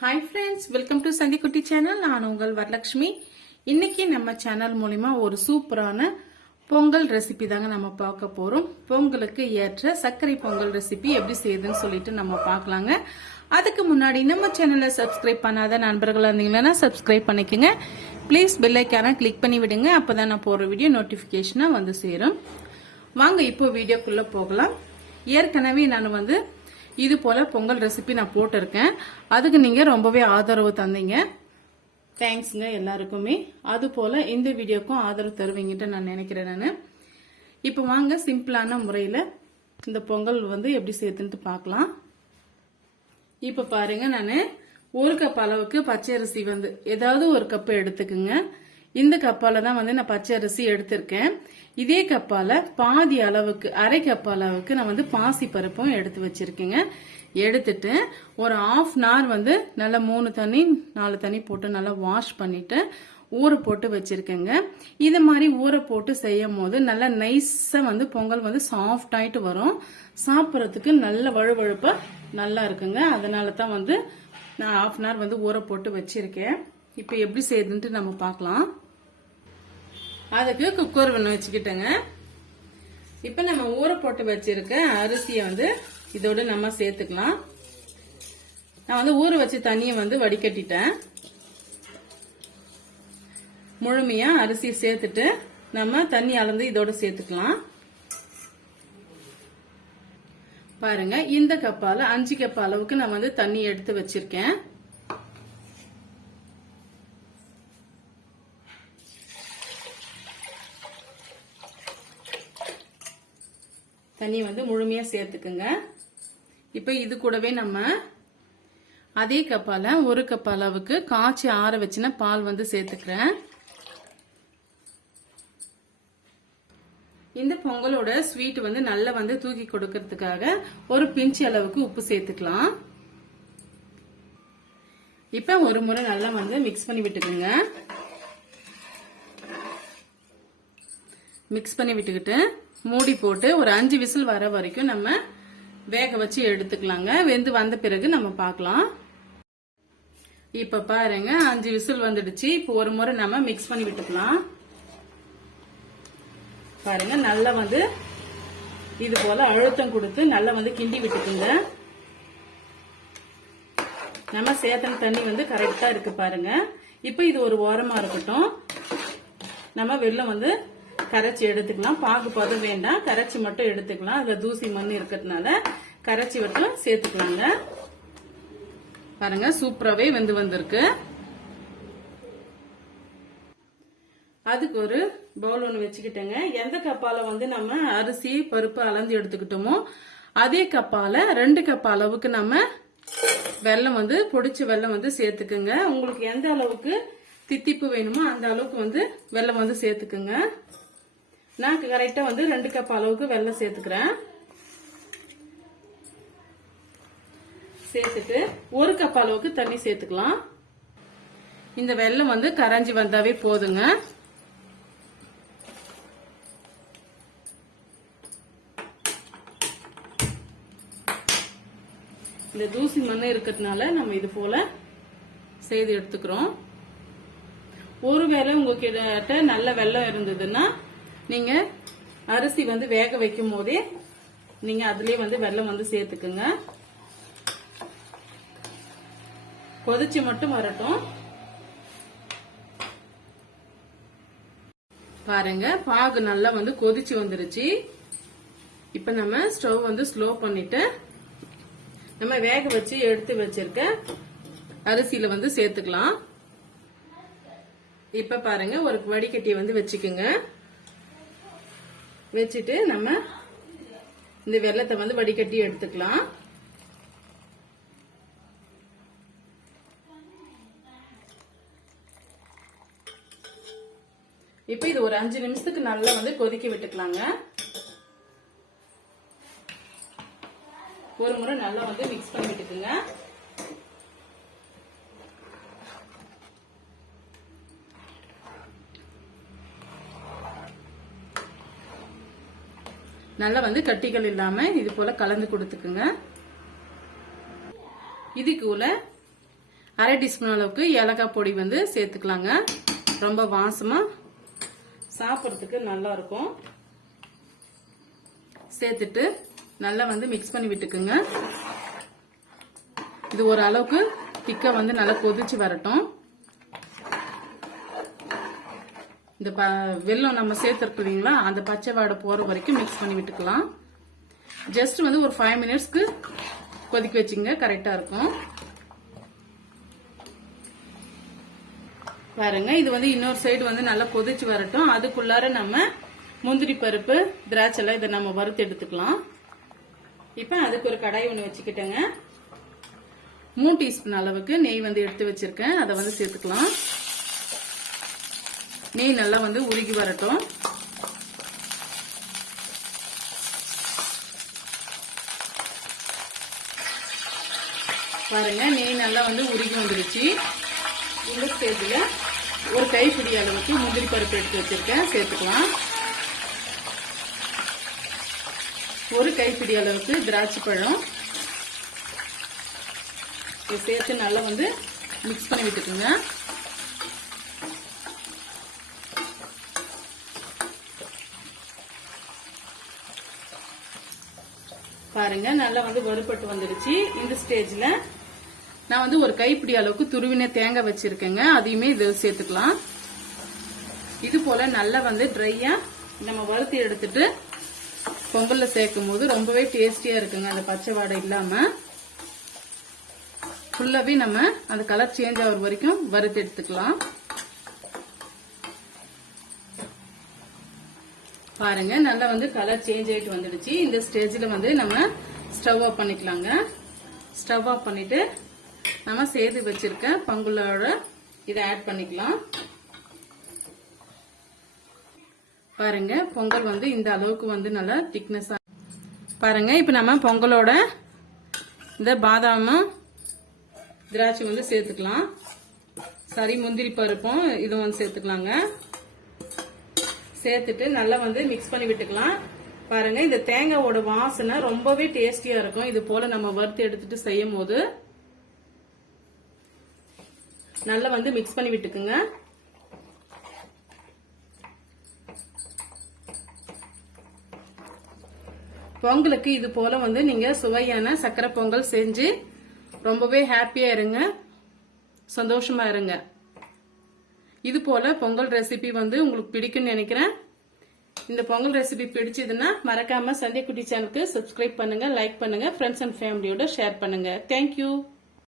Hi friends, welcome to संगी कुटी channel. நான் உங்கள் வரலட்சுமி। இன்னைக்கு நம்ம சேனல் மூலமா ஒரு சூப்பரான பொங்கல் ரெசிபி தாங்க நம்ம பார்க்க போறோம்। பொங்கலுக்கு ஏற்ற சர்க்கரை பொங்கல் ரெசிபி எப்படி செய்யுதுன்னு சொல்லிட்டு நம்ம பார்க்கலாங்க। அதுக்கு முன்னாடி நம்ம சேனலை சப்ஸ்கிரைப் பண்ணாத நண்பர்களா இருந்தீங்கன்னா சப்ஸ்கிரைப் பண்ணிக்கங்க। ப்ளீஸ் பெல் ஐகானை கிளிக் பண்ணி விடுங்க, அப்பதான் நான் போற வீடியோ நோட்டிபிகேஷனா வந்து சேரும்। வாங்க இப்போ வீடியோக்குள்ள போகலாம்। ஏற்கனவே நான் இது போல பொங்கல் ரெசிபி நான் போட்டிருக்கேன், அதுக்கு நீங்க ரொம்பவே ஆதரவு தந்தீங்க, தேங்க்ஸ்ங்க எல்லாருக்குமே। அது போல இந்த வீடியோக்கும் ஆதரவு தருவீங்கன்னு நான் நினைக்கிறேன்। இப்போ வாங்க சிம்பிளான முறையில இந்த பொங்கல் எப்படி செய்யுதுன்னு பார்க்கலாம்। இப்ப பாருங்க, நான் ஒரு கப் அளவுக்கு பச்சரிசி ஏதாவது ஒரு கப் எடுத்துக்குங்க। இந்த கப்பால தான் நான் பச்சரிசி எடுத்திருக்கேன்। இதே கப்பால பாதி அளவுக்கு அரை கப் அளவுக்கு நான் பாசி பருப்பும் எடுத்து வச்சிருக்கேங்க। எடுத்துட்டு ஒரு ½ hour நல்லா 3 தண்ணி 4 தண்ணி போட்டு நல்லா வாஷ் பண்ணிட்டு ஊற போட்டு வச்சிருக்கேங்க। இது மாதிரி ஊற போட்டு செய்யும் போது நல்லா நைஸா பொங்கல் சாஃப்ட் ஆயிட்டு வரும், சாப்பிட்றதுக்கு நல்ல வழுவழுப்பா நல்லா இருக்குங்க। அதனால தான் நான் ½ hour ஊற போட்டு வச்சிருக்கேன்। இப்போ எப்படி செய்யுதுன்ட்டு நம்ம பார்க்கலாம்। அதுக்கு குக்கர் ஒன்று வச்சுக்கிட்டேங்க। இப்ப நம்ம ஊற போட்டு வச்சிருக்க அரிசியை இதோட நம்ம சேர்த்துக்கலாம்। நான் ஊற வச்ச தண்ணியை வடிகட்டிட்டேன்। முழுமையா அரிசியை சேர்த்துட்டு நம்ம தண்ணி அளந்து இதோட சேர்த்துக்கலாம்। பாருங்க, இந்த கப்பால 5 கப் அளவுக்கு நான் தண்ணி எடுத்து வச்சிருக்கேன்। தண்ணி முழுமையா சேர்த்துக்குங்க। இப்ப இது கூடவே நம்ம அதே கப்பால 1 கப் அளவுக்கு காய்ச்சி ஆற வச்சின பால் சேர்த்துக்கிறேன்। இந்த பொங்கலோட ஸ்வீட் நல்லா தூக்கி கொடுக்கறதுக்காக ஒரு பிஞ்ச் அளவுக்கு உப்பு சேர்த்துக்கலாம்। இப்ப ஒரு முறை நல்லா மிக்ஸ் பண்ணி விட்டுக்குங்க। மிக்ஸ் பண்ணி விட்டுக்கிட்டு மூடி போட்டு ஒரு 5 விசில் வர வரைக்கும் நம்ம வேக வச்சு எடுத்துக்கலாங்க। வெந்து வந்த பிறகு நம்ம பார்க்கலாம்। இப்ப பாருங்க, 5 விசில் வந்துடுச்சு। இப்போ ஒரு முறை நம்ம மிக்ஸ் பண்ணி விட்டுக்கலாம்। பாருங்க, நல்லா இது போல அழுத்தம் கொடுத்து நல்லா கிண்டி விட்டுக்குங்க। நம்ம சேர்த்தன தண்ணி கரெக்டா இருக்கு பாருங்க। இப்ப இது ஒரு ஓரமா இருக்கட்டும், நம்ம வெல்லம் கரைச்சி எடுத்துக்கலாம்। பாகு பதம் வேண்டாம், கரைச்சி மட்டும் எடுத்துக்கலாம்। அதுல தூசி மண் இருக்கிறதுனால கரைச்சி மட்டும் சேர்த்துக்கலாங்க। பாருங்க, சூப்பராவே வந்திருக்கு। அதுக்கு ஒரு பவுல் ஒன்று வச்சுக்கிட்டேங்க। எந்த கப்பால நம்ம அரிசி பருப்பு அளந்து எடுத்துக்கிட்டோமோ அதே கப்பால 2 கப் அளவுக்கு நம்ம வெல்லம் பொடிச்ச வெல்லம் சேர்த்துக்குங்க। உங்களுக்கு எந்த அளவுக்கு தித்திப்பு வேணுமோ அந்த அளவுக்கு வெல்லம் சேர்த்துக்குங்க। நான் கரெக்டா 2 கப் அளவுக்கு வெல்லம் சேர்த்துக்கிறேன்। சேர்த்துட்டு 1 கப் அளவுக்கு தண்ணி சேர்த்துக்கலாம்। இந்த வெல்லம் கரைஞ்சி வந்தாவே போதுங்க। இந்த தூசி மண் இருக்கிறதுனால நம்ம இது போல செய்து எடுத்துக்கிறோம்। ஒருவேளை உங்ககிட்ட நல்ல வெல்லம் இருந்ததுன்னா நீங்க அரிசி வேக வைக்கும் போதே நீங்க அதுலயே வெல்லம் சேர்த்துக்குங்க। கொதிச்சு மட்டும் வரட்டும்। பாருங்க, பாகு நல்லா கொதிச்சு வந்துருச்சு। இப்ப நம்ம ஸ்டவ் ஸ்லோ பண்ணிட்டு நம்ம வேக வச்சு எடுத்து வச்சிருக்க அரிசியில சேர்த்துக்கலாம்। இப்ப பாருங்க, ஒரு வடிகட்டியை வச்சுக்குங்க। வச்சுட்டு நம்ம இந்த வெல்லத்தை வடிகட்டி எடுத்துக்கலாம்। இப்ப இது ஒரு 5 நிமிஷத்துக்கு நல்லா கொதிக்க விட்டுக்கலாங்க। ஒரு முறை நல்லா மிக்ஸ் பண்ணி விட்டுக்குங்க। நல்லா கட்டிகள் இல்லாம இது போல கலந்து கொடுத்துக்குங்க। இதுக்குள்ள 1/2 டீஸ்பூன் அளவுக்கு ஏலக்காய் பொடி வந்து சேர்த்துக்கலாங்க. ரொம்ப வாசமா சாப்பிட்றதுக்கு நல்லா இருக்கும். சேர்த்துட்டு நல்லா வந்து மிக்ஸ் பண்ணி விட்டுக்குங்க. இது ஒரு அளவுக்கு திக்கா வந்து நல்லா கொதிச்சு வரட்டும். இந்த வெல்லம் நம்ம சேர்த்துருக்கீங்களா அந்த பச்சை வாடை போற வரைக்கும் மிக்ஸ் பண்ணி விட்டுக்கலாம். ஜஸ்ட் வந்து ஒரு 5 மினிட்ஸ்க்கு கொதிக்க வச்சுங்க, கரெக்டா இருக்கும். பாருங்க, இது வந்து இன்னொரு சைடு வந்து நல்லா கொதிச்சு வரட்டும். அதுக்குள்ளார நம்ம முந்திரி பருப்பு திராட்சை எல்லாம் இதை நம்ம வறுத்து எடுத்துக்கலாம். இப்ப அதுக்கு ஒரு கடாய் ஒண்ணு வச்சுக்கிட்டேங்க. 3 டீஸ்பூன் அளவுக்கு நெய் வந்து எடுத்து வச்சிருக்கேன், அதை வந்து சேர்த்துக்கலாம். நெய் நல்லா வந்து உருகி வரட்டும். பாருங்க, நெய் நல்லா வந்து உருகி வந்துருச்சு. இந்த ஸ்டேஜ்ல ஒரு கைப்பிடி அளவுக்கு முந்திரி பருப்பு எடுத்து வச்சிருக்கேன், சேர்த்துக்கலாம். ஒரு கைப்பிடி அளவுக்கு திராட்சை பழம் சேர்த்து நல்லா வந்து மிக்ஸ் பண்ணி விட்டுக்குங்க. பாருங்க, நல்லா வந்து வறுபட்டு வந்துடுச்சு. இந்த ஸ்டேஜ்ல நான் வந்து ஒரு கைப்பிடி அளவுக்கு துருவின தேங்காய் வச்சிருக்கேங்க, அதையுமே இது சேர்த்துக்கலாம். இது போல நல்லா வந்து ட்ரையா நம்ம வறுத்து எடுத்துட்டு பொங்கல்ல சேர்க்கும் போது ரொம்பவே டேஸ்டியா இருக்குங்க. அந்த பச்சை வாடை இல்லாம ஃபுல்லாவே நம்ம அந்த கலர் சேஞ்ச் ஆகிற வரைக்கும் வறுத்து எடுத்துக்கலாம். பாருங்க, நல்லா வந்து கலர் சேஞ்ச் ஆயிட்டு வந்துடுச்சு. இந்த ஸ்டேஜ்ல வந்து நம்ம ஸ்டவ் ஆஃப் பண்ணிக்கலாங்க. ஸ்டவ் ஆஃப் பண்ணிட்டு நம்ம சேர்த்து வச்சிருக்க பொங்கலோட இதை ஆட் பண்ணிக்கலாம். பாருங்க, பொங்கல் வந்து இந்த அளவுக்கு வந்து நல்லா திக்னஸ். பாருங்க, இப்ப நம்ம பொங்கலோட இந்த பாதாமும் திராட்சை வந்து சேர்த்துக்கலாம். சரி, முந்திரி பருப்பும் இதுவும் வந்து சேர்த்துக்கலாங்க. சேர்த்துட்டு நல்லா வந்து மிக்ஸ் பண்ணி விட்டுக்கலாம். பாருங்க, இந்த தேங்காயோட வாசனை ரொம்பவே டேஸ்டியா இருக்கும். இது போல நம்ம வறுத்து எடுத்துட்டு செய்யும் போது நல்லா வந்து மிக்ஸ் பண்ணி விட்டுக்குங்க. பொங்கலுக்கு இது போல வந்து நீங்க சுவையான சக்கரை பொங்கல் செஞ்சு ரொம்பவே ஹாப்பியா இருங்க, சந்தோஷமா இருங்க. இது போல பொங்கல் ரெசிபி வந்து உங்களுக்கு பிடிக்கும்னு நினைக்கிறேன். இந்த பொங்கல் ரெசிபி பிடிச்சதுன்னா மறக்காம சந்தியா குட்டி சேனலுக்கு சப்ஸ்கிரைப் பண்ணுங்க, லைக் பண்ணுங்க, ஃப்ரெண்ட்ஸ் அண்ட் ஃபேமிலியோட ஷேர் பண்ணுங்க. தேங்க்யூ.